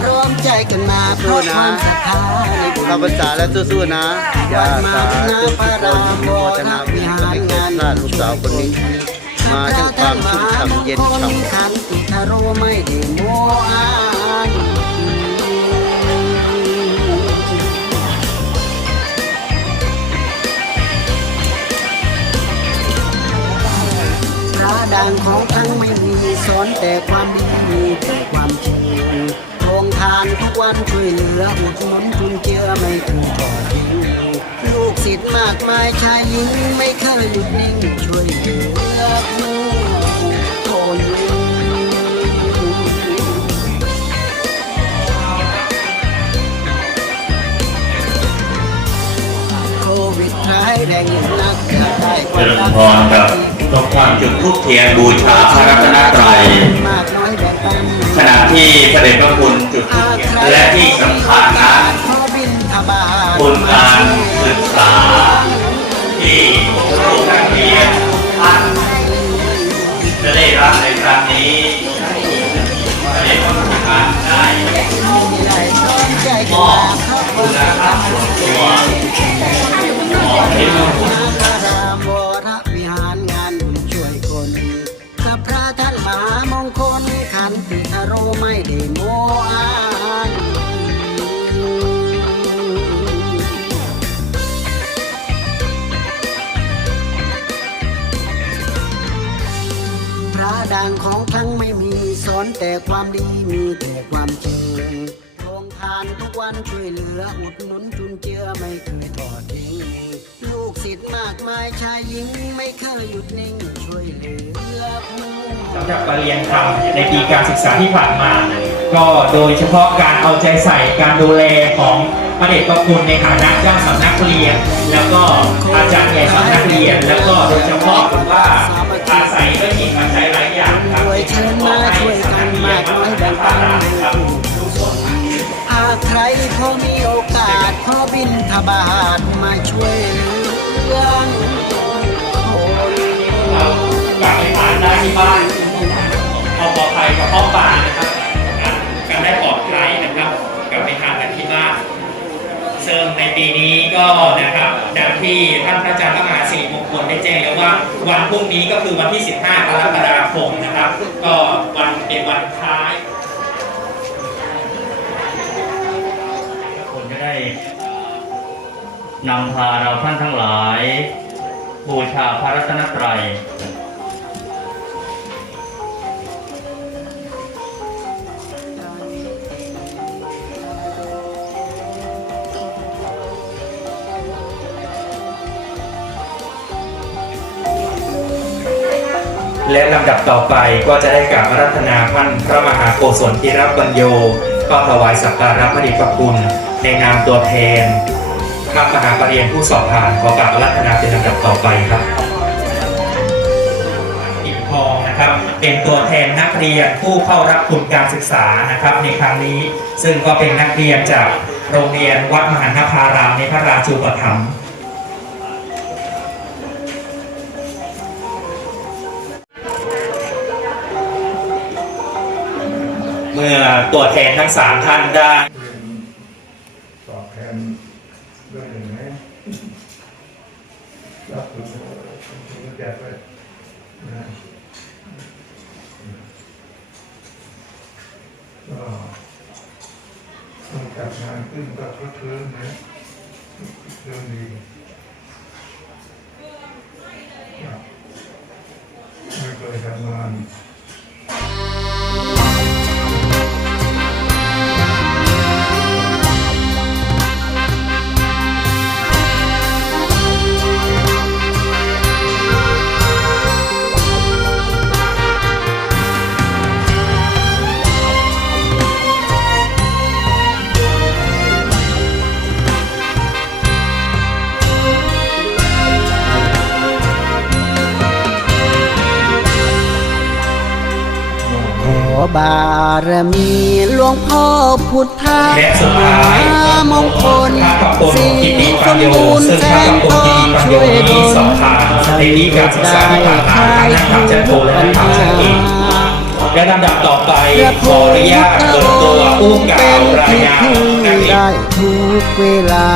พร้อมใจกันมาเพราะความศรัทธาในบุญเข้าพรรษาแล้วสู้ๆนะอย่าสาธุทุกคนอนุโมทนาบุญกับให้เกิดพลาดลูกสาวคนนี้ มาทั้งความชุ่มฉ่ำเย็นฉ่ำ ขันติทาโรไม่ได้โมอาายชายหญิงไม่เคยหยุดนิ่งช่วยเหลือผู้คนโควิดร้ายแรงอย่งนักอยากได้คเจวามริญรักพรกับตกความจุดธูปเทียนบูชาพระรัตนตรัยมากน้อยแบ่งปันขณะที่พระเดชพระคุณจุดธูปเทียนและที่สำคัญนะ ขอบินทบาทคุณการศึกษา ที่ลูกนักเรียนท่านจะได้รับในครั้งนี้พระเดชพระคุณกานได้มอบคุณธรรมส่วนตัวมอบให้ลู ของทั้งไม่มีสอนแต่ความดีมีแต่ความจริงโรงทานทุกวันช่วยเหลืออุดหนุนจุนเจือไม่เคยทอดทิ้ง ลูกศิษย์มากมายชายหญิงไม่เคยหยุดนิ่งช่วยเหลือผู้สำหรับการเรียนทำในปีการศึกษาที่ผ่านมา ก็โดยเฉพาะการเอาใจใส่การดูแลของพระเดชพระคุณในฐานะเจ้าสำนักเรียน แล้วก็อาจารย์ใหญ่สำนักเรียน แล้วก็โดยเฉพาะว่า เชิญมาช่วยกันมากน้อยแบ่งปันครับหากใครพอมีโอกาสขอบินทบาทมาช่วยเหลือคนเรากลับไปทานได้ที่บ้านเอาปลอดภัยกับพ่อป่านะครับกันได้ปลอดภัยนะครับกลับไปทานกันที่บ้าน ซึ่งในปีนี้ก็นะครับดังที่ท่านพระอาจารย์พระมหาสิริมงคลได้แจ้งแล้วว่า วันพรุ่งนี้ก็คือวันที่ 15กรกฎาคมนะครับ ก็วันเป็นวันท้ายคนจะได้นำพาเราท่านทั้งหลาย บูชาพระรัตนตรัย และลำดับต่อไปก็จะได้กราบรัธนาท่านพระมหาโกศลที่รับบัญโยก็ถวายสักการะพระดชพระคุณ ในนามตัวแทนพระมหาปรริญญาผู้สอบผ่านขอกราบรัธนาเป็นลำดับต่อไปครับปิดทองนะครับ เป็นตัวแทนนักเรียนผู้เข้ารับทุนการศึกษานะครับ ในครั้งนี้ซึ่งก็เป็นนักเรียนจากโรงเรียนวัดมหานภารามในพระราชูปถัมภ์ เมื่อตัวแทนทั้งสามท่านได้ตอบแทนด้หนึ่งไหมรับคุณคุณแจกไปก็ต้องจัดงานขึ้นก็คลึกคลื้นนะเรื่องดีไม่เคยทำงาน บารมีหลวงพ่อพุทธะและสุดท้ายมงคลพระกัปปนสิ่กิติงปัสญมโยบูรณ์ซึ่งแสพระงกัปปทนอกิงติปัญโยช่วยดนี้ลสองทางในนี้การศึกษาที่ผ่านมาทั้งทางชั้นโทและทางชั้นเอกและลำดับต่อไปขออนุญาตเปิดตัวผู้กล่าวรายงานนักเรียนได้ทุกเวลา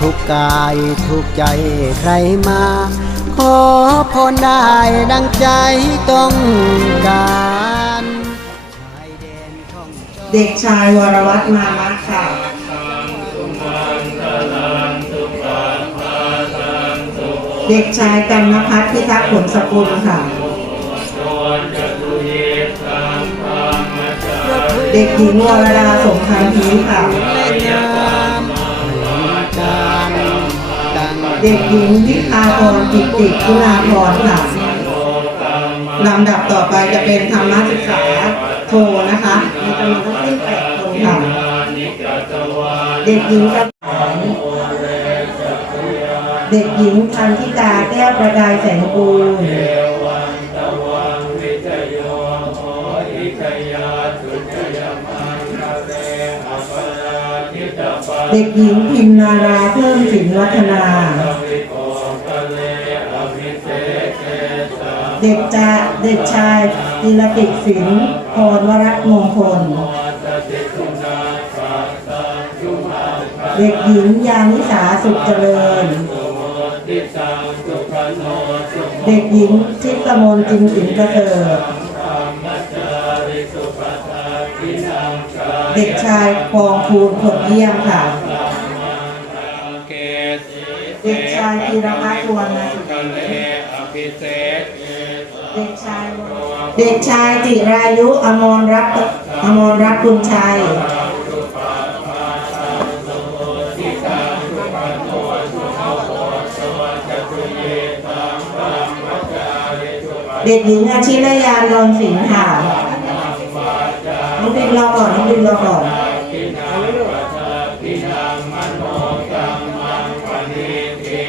ทุกกายทุกใจใครมา ขอพรได้ดังใจต้องการ เด็กชายวรวัฒน์มามักค่ะเด็กชายกันนพัฒน์พิทักษ์ผลสกุลค่ะ เด็กหญิงวรดาสมพันธีค่ะ เด็กหญิงวิภาพรกิตติคุณาพรค่ะลำดับต่อไปจะเป็นธรรมศึกษา โทนะคะมีจำนวนทั้งสิ้นแปดคนค่ะเด็กหญิงกับเด็กหญิงพันธิตาแก้วประกายแสงกูลเด็กหญิงพิมนาราเพิ่มสินวัฒนา เด็กจาเด็กชายจิรติศิลป์พรวรัตน์มงคล เด็กหญิงยานิสาสุขเจริญ เด็กหญิงชิตมนจินสินประเสริฐเด็กชายปองภูลผลเยี่ยมค่ะ เด็กชายธีรพัฒน์สุวรรณสิทธิ์ เด็กชายเด็กชายจิรายุอมรรัตอมรรัตคุณชัยเด็กหญิงอาชิรยานนสิงห์ค่ะน้องดินรอก่อนน้องดินรอก่อน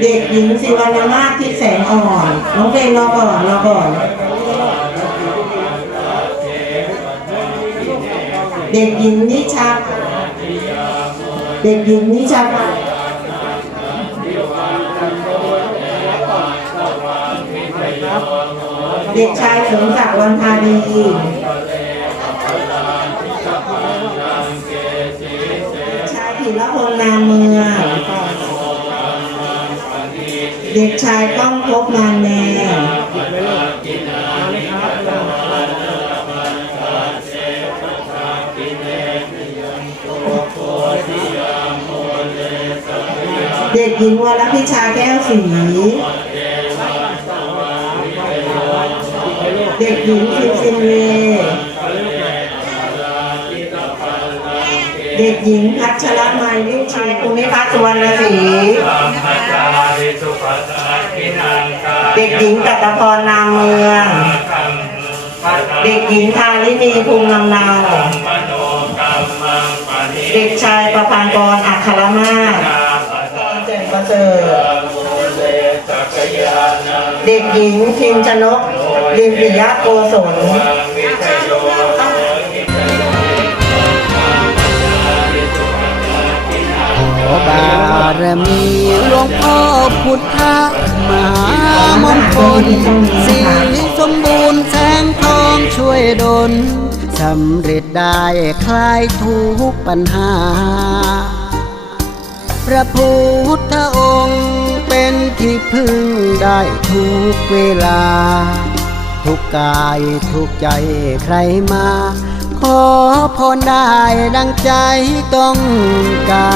เด็กหญิงศิวรรณมาศที่แสงอ่อน น้องเพลงรอก่อนรอก่อน เด็กหญิงนิชาเด็กหญิงนิชาเด็กชายสมศักดิ์วันทาดีชายถิรพลนามเมือง เด็กชายก้องพบงานแมวเด็กหญิงวรพิชาแก้วสี เด็กหญิงซินซินเว เด็กหญิงพัชรมัยวิชัยภูมิพัฒน์สุวรรณศรีเด็กหญิงกัตพรนามเมือง เด็กหญิงทารินีภูมิลำเนาเด็กชายประพันธ์กรอัครมาศเจริญประเสริฐเด็กหญิงพิมชนกลิมปิยะโกศล บารมีหลวงพ่อพุทธมหามงคลสีสมบูรณ์แสงทองช่วยดลสำเร็จได้คลายทุกปัญหา พระพุทธองค์เป็นที่พึ่งได้ทุกเวลา ทุกกายทุกใจใครมา ขอพรได้ดังใจต้องการ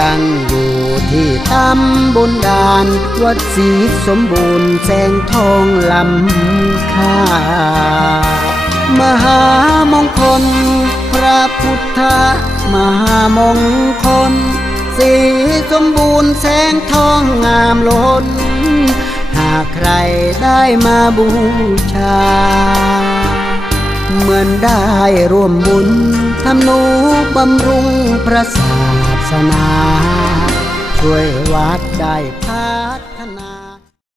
ตั้งอยู่ที่ตำบลดาน วัดศรีสมบูรณ์แสงทองลำค่ามหามงคล พระพุทธมหามงคล สีสมบูรณ์แสงทองงามล้น หากใครได้มาบูชา เหมือนได้ร่วมบุญทำนุบำรุงพระศาส สนา ช่วยวัดได้